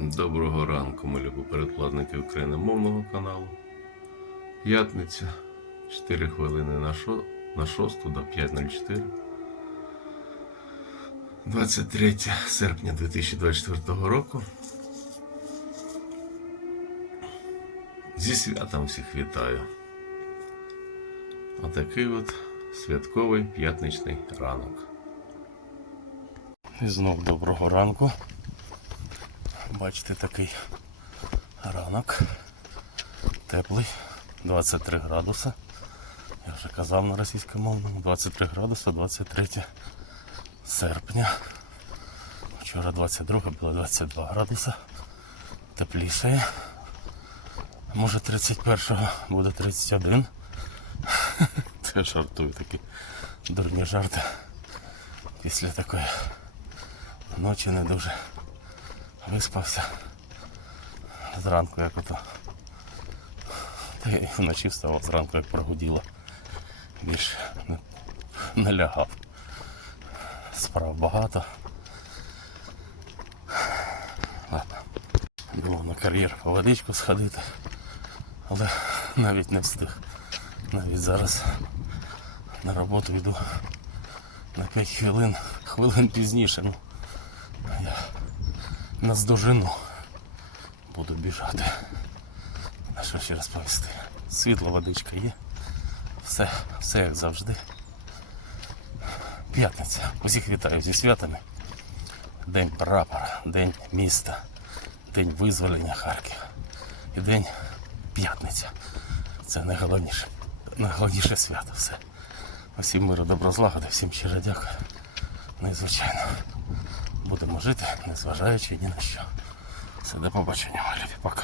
Доброго ранку, ми любі перекладники україномовного каналу. П'ятниця, 4 хвилини на, шо... на 6 до 5.04. 23 серпня 2024 року. Зі святом всіх вітаю. Отакий от святковий п'ятничний ранок. І знов доброго ранку. Бачите такий ранок. Теплий, 23 градуса. Я вже казав на російськомовному, 23 градуса, 23 серпня. Вчора 22 було 22 градуса. Тепліше. Може 31 буде 31. Це жартую такі дурні жарти. Після такої ночі не дуже виспався. Зранку як ото. Та я вночі вставав зранку, як прогуділо. Більше не, не лягав. Справ багато. Ладно. Думав на кар'єр по водичку сходити, але навіть не встиг. Навіть зараз на роботу йду на 5 хвилин, хвилин пізніше. Ну, я наздожену буду біжати. А що ще розповісти? Світла водичка є. Все, все як завжди. П'ятниця. Усіх вітаю зі святами. День прапора, день міста, день визволення Харкова. І день п'ятниця. Це найголовніше. Найголовніше свято. Все. Усім миру, добро злагоди, всім щиро дякую. Ну і звичайно. Будемо жити, незважаючи ні на що. Все, до побачення, любі. Пока.